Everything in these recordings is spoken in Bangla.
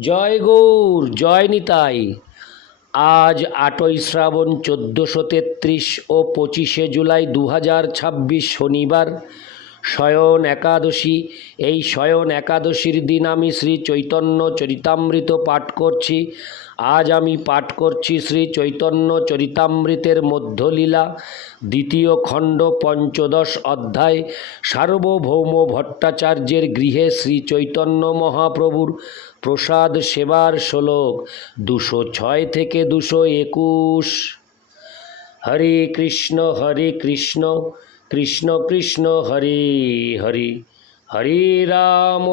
জয় গৌর, জয় নিতাই। আজ ৮ই শ্রাবণ ১৪৩৩ ও ২৫শে জুলাই ২০২৬ শনিবার, শয়ন একাদশী। এই শয়ন একাদশীর দিন আমি শ্রী চৈতন্য চরিতামৃত পাঠ করছি। আজ আমি পাঠ করছি শ্রী চৈতন্য চরিতামৃতের মধ্যলীলা, দ্বিতীয় খণ্ড, পঞ্চদশ অধ্যায়। সার্বভৌম ভট্টাচার্যের গৃহে শ্রী চৈতন্য মহাপ্রভুর প্রসাদ সেবার শ্লোক ২০৬ থেকে ২২১। হরে কৃষ্ণ কৃষ্ণ কৃষ্ণ হরে হরে, হরে রাম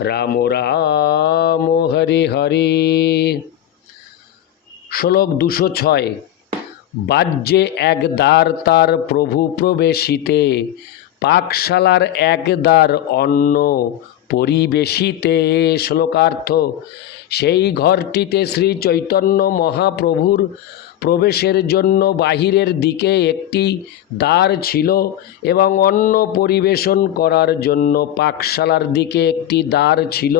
রাম রাম হরে হরে। শ্লোক ২০৬। বাহ্যে এক দ্বার তার প্রভু প্রবেশিতে, পাকশালার এক দ্বার অন্ন পরিবেশিতে। শ্লোকার্থ: সেই ঘরটিতে শ্রী চৈতন্য মহাপ্রভুর প্রবেশের জন্য বাহিরের দিকে একটি দ্বার ছিল এবং অন্ন পরিবেশন করার জন্য পাকশালার দিকে একটি দ্বার ছিল।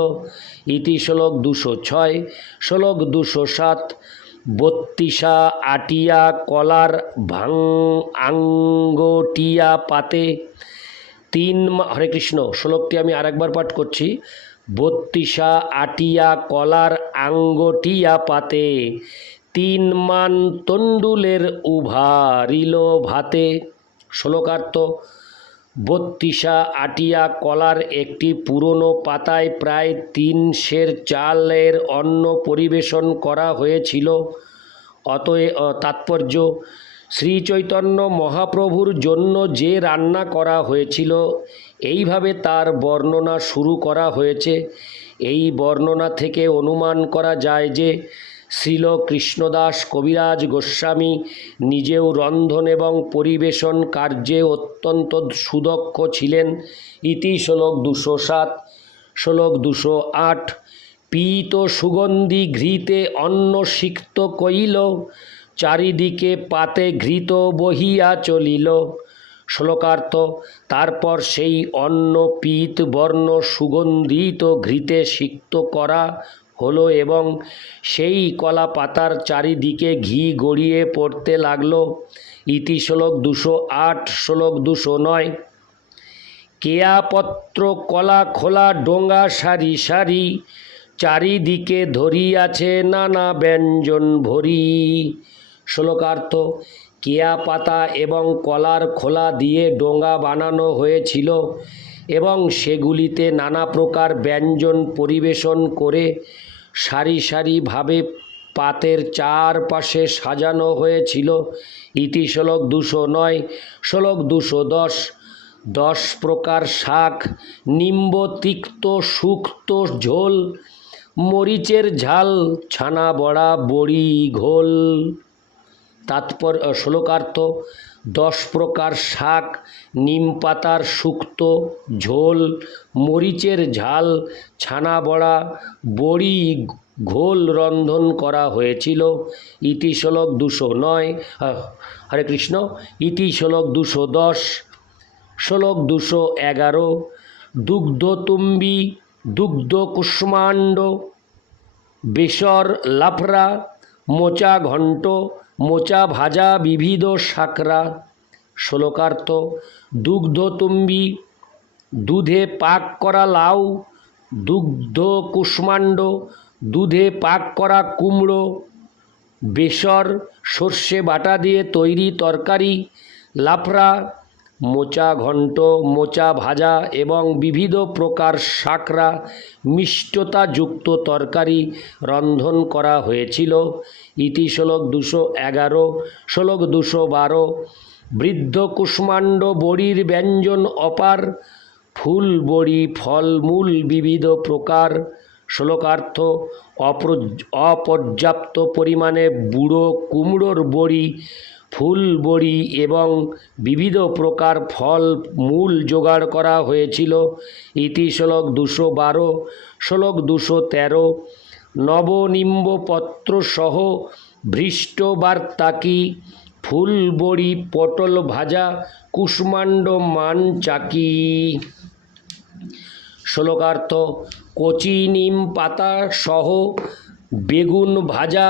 ইতি শ্লোক ২০৬। শ্লোক ২০৭। বত্তিসা আটিয়া কলার আঙ্গটিয়া পাতে হরে কৃষ্ণ। শ্লোকটি আমি আরেকবার পাঠ করছি। বত্তিসা আটিয়া কলার আঙ্গটিয়া পাতে, ৩ মান তণ্ডুলের উভারিল ভাতে। শ্লোকার্থ: বত্তিসা আটিয়া কলার একটি পুরনো পাতায় প্রায় ৩ সের চালের অন্ন পরিবেশন করা হয়েছিল। তাৎপর্য: শ্রী চৈতন্য মহাপ্রভুর জন্য যে রান্না করা হয়েছিল, এইভাবে তার বর্ণনা শুরু করা হয়েছে। এই বর্ণনা থেকে অনুমান করা যায় যে শ্রীল কৃষ্ণদাস কবিরাজ গোস্বামী নিজেও রন্ধন এবং পরিবেশন কার্যে অত্যন্ত সুদক্ষ ছিলেন। ইতি শ্লোক ২০৭। শ্লোক ২০৮। পীত সুগন্ধি ঘৃতে অন্ন সিক্ত কইল, চারিদিকে পাতে ঘৃত বহিয়া চলিল। শ্লোকার্থ: তারপর সেই অন্ন পীত বর্ণ সুগন্ধিত ঘৃতে সিক্ত করা হলো এবং সেই কলা পাতার চারিদিকে ঘি গড়িয়ে পড়তে লাগল। ইতি শ্লোক ২০৮। শ্লোক ২০৯। কেয়াপত্র কলা খোলা ডোঙা সারি সারি, চারিদিকে ধরিয়াছে নানা ব্যঞ্জন ভরি। শ্লোকার্থ: কেয়া পাতা এবং কলার খোলা দিয়ে ডোঙা বানানো হয়েছিল এবং সেগুলিতে নানা প্রকার ব্যঞ্জন পরিবেশন করে সারি সারিভাবে পাতের চারপাশে সাজানো হয়েছিল। ইতি শ্লোক ২০৯। শ্লোক ২১০। 10 প্রকার শাক, নিম্ব তিক্ত শুক্ত ঝোল, মরিচের ঝাল, ছানা বড়া, বড়ি ঘোল। শ্লোকার্থ: 10 প্রকার শাক, নিম পাতার শুক্তো ঝোল, মরিচের ঝাল, ছানা বড়া, বড়ি ঘোল রন্ধন করা হয়েছিল। ইতি শ্লোক ২০৯। হরে কৃষ্ণ। ইতি শ্লোক ২১০। শ্লোক ২১১। দুগ্ধতুম্বী, দুগ্ধ কুষ্মাণ্ড, বেসর, লাফরা, মোচা ঘণ্ট, মোচা ভাজা, বিবিধ শাকরা। শ্লোকার্থ: দুগ্ধতুম্বী, দুধে পাক করা লাউ, দুগ্ধ কুষ্মাণ্ড, দুধে পাক করা কুমড়ো, বেসর, সর্ষে বাটা দিয়ে তৈরি তরকারি, লাফরা, মোচা ঘণ্ট, মোচা ভাজা এবং বিবিধ প্রকার শাকরা মিষ্টতাযুক্ত তরকারি রন্ধন করা হয়েছিল। ইতি শ্লোক ২১১। শ্লোক ২১২। বৃদ্ধ কুষ্মাণ্ড বড়ির ব্যঞ্জন অপার, ফুল বড়ি, ফলমূল বিবিধ প্রকার। শ্লোকার্থ: অপর্যাপ্ত পরিমাণে বুড়ো কুমড়োর বড়ি, ফুল বড়ি এবং বিবিধ প্রকার ফল মূল জোগাড় করা হয়েছিল। ইতি শ্লোক ২১২। শ্লোক ২১৩। নবনিম্ব পত্র সহ ভৃষ্ট বার্তাকি, ফুল বড়ি, পটল ভাজা, কুষ্মাণ্ড মান চাকি। শ্লোকার্থ কচি নিম পাতা সহ বেগুন ভাজা,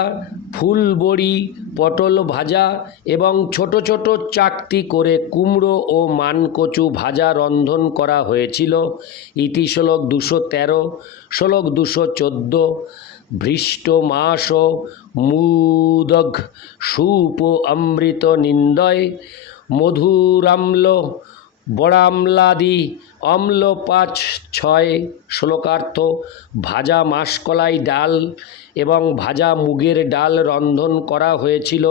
ফুল বড়ি, পটল ভাজা এবং ছোট ছোট চাকতি করে কুমড়ো ও মানকচু ভাজা রন্ধন করা হয়েছিল। ইতি শ্লোক 213। শ্লোক 214 ভৃষ্ট মাস মুদঘ সুপ অমৃত নিন্দয় মধুরাম্ল বড়াম্লাদি অম্ল 5-6। শ্লোকার্থ ভাজা মাসকলাই ডাল এবং ভাজা মুগের ডাল রন্ধন করা হয়েছিল,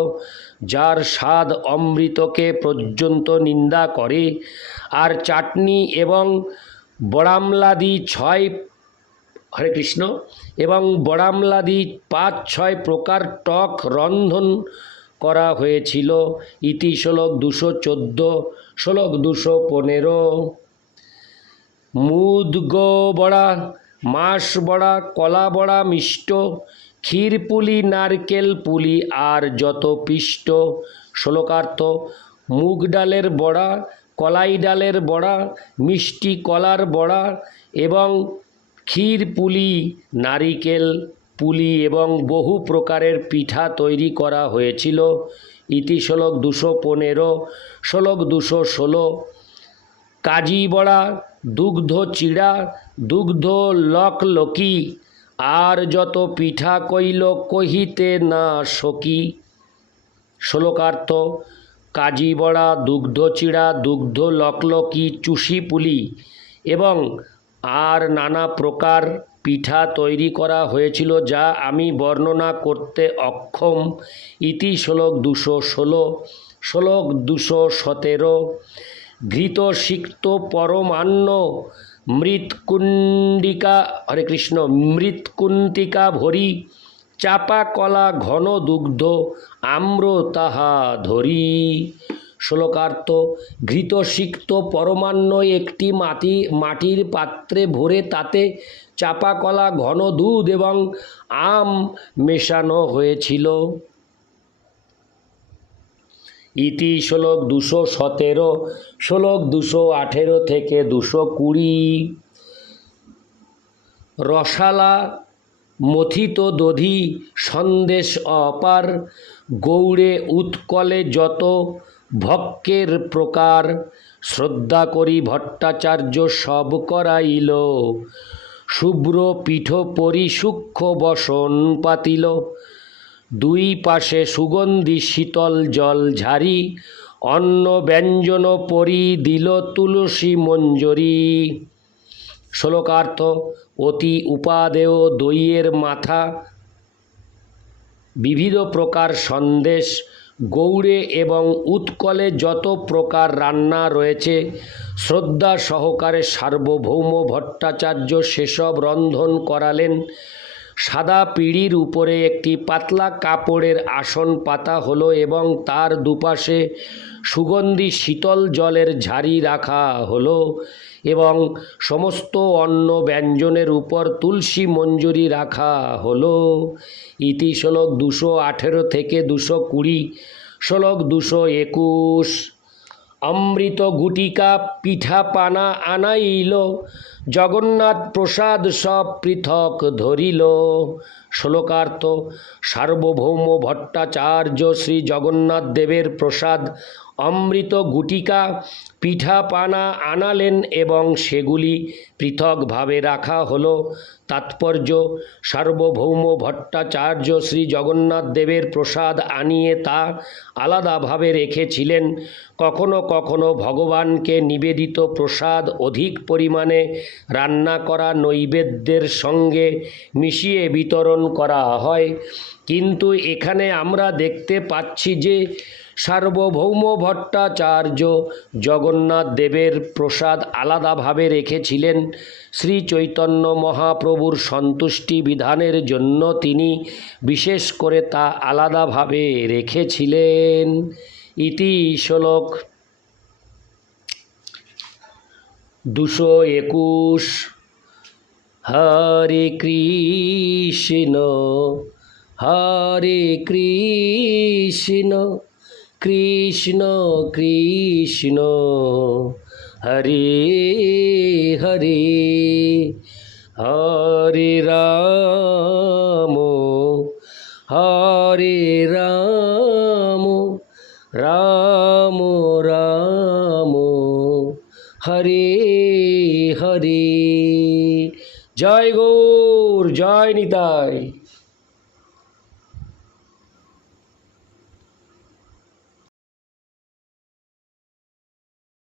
যার স্বাদ অমৃতকে পর্যন্ত নিন্দা করে। আর চাটনি এবং বড়ামলাদি 6 হরে কৃষ্ণ এবং বড়ামলাদি 5-6 প্রকার টক রন্ধন করা হয়েছিল। ইতি শ্লোক 214। শ্লোক 215 মুদগো বড়া, মাস বড়া, কলা বড়া মিষ্ট, ক্ষীর পুলি, নারকেল পুলি আর যত পিষ্ট। শ্লোকার্থ মুগ ডালের বড়া, কলাই ডালের বড়া, মিষ্টি কলার বড়া এবং ক্ষীর পুলি, নারিকেল পুলি এবং বহু প্রকারের পিঠা তৈরি করা হয়েছিল। ইতি শ্লোক 215। শ্লোক 216 কাজি বড়া, দুগ্ধ চিড়া, দুগ্ধ লকলকি আর যত পিঠা কইল কহিতে না সকি। শ্লোকার্থ কাজি বড়া, দুগ্ধ চিড়া, দুগ্ধ লকলকি, চুষি পুলি এবং আর নানা প্রকার পিঠা তৈরি করা হয়েছিল, যা আমি বর্ণনা করতে অক্ষম। ইতি শ্লোক 216। শ্লোক 217 ঘৃত সিক্ত পরমান্ন মৃৎকুণ্ডিকা হরে কৃষ্ণ মৃৎকুন্তিকা ভরি, চাপা কলা ঘন দুগ্ধ আম্র তাহা ধরি। শ্লোকার্থ ঘৃত সিক্ত পরমান্ন একটি মাটির পাত্রে ভরে তাতে চাপা কলা, ঘন দুধ এবং আম মেশানো হয়েছিল। ইতি শ্লোক 217। শ্লোক 218 থেকে 220 রসালা মথিত দধি সন্দেশ অপার, গৌড়ে উৎকলে যত ভক্কের প্রকার, শ্রদ্ধা করি ভট্টাচার্য সব করাইল, শুভ্র পীঠ পরি সূক্ষ্ম বসন পাতিল, দুই পাশে সুগন্ধি শীতল জল ঝারি, অন্ন ব্যঞ্জন পরি দিল তুলসী মঞ্জরি। শ্লোকার্থ অতি উপাদেয় দইয়ের মাথা, বিবিধ প্রকার সন্দেশ, গৌড়ে এবং উৎকলে যত প্রকার রান্না রয়েছে, শ্রদ্ধা সহকারে সার্বভৌম ভট্টাচার্য সেসব রন্ধন করালেন। সাদা পিঁড়ির উপরে একটি পাতলা কাপড়ের আসন পাতা হলো এবং তার দুপাশে সুগন্ধি শীতল জলের ঝাড়ি রাখা হলো এবং সমস্ত অন্ন ব্যঞ্জনের উপর তুলসী মঞ্জরি রাখা হলো। ইতি শ্লোক 218 থেকে 220। শ্লোক 221 অমৃত গুটিকা পিঠা পানা আনাইল, জগন্নাথ প্রসাদ সব পৃথক ধরিল। শ্লোকার্থ সার্বভৌম ভট্টাচার্য শ্রী জগন্নাথ দেবের প্রসাদ অমৃত গুটিকা পিঠা পানা আনালেন এবং সেগুলি পৃথকভাবে রাখা হলো। তাৎপর্য সার্বভৌম ভট্টাচার্য শ্রী জগন্নাথ দেবের প্রসাদ আনিয়ে তা আলাদাভাবে রেখেছিলেন। কখনো কখনো ভগবানকে নিবেদিত প্রসাদ অধিক পরিমাণে রান্না করা নৈবেদ্যের সঙ্গে মিশিয়ে বিতরণ করা হয়, কিন্তু এখানে আমরা দেখতে পাচ্ছি যে সার্বভৌম ভট্টাচার্য জগন্নাথ দেবের প্রসাদ আলাদাভাবে রেখেছিলেন। শ্রী চৈতন্য মহাপ্রভুর সন্তুষ্টি বিধানের জন্য তিনি বিশেষ করে তা আলাদাভাবে রেখেছিলেন। ইতি শ্লোক 221 হরে কৃষ্ণ হরে কৃষ্ণ কৃষ্ণ কৃষ্ণ হরে হরে, হরে হরে রাম, রাম রাম হরে হরে। জয় গৌর, জয় নিতাই।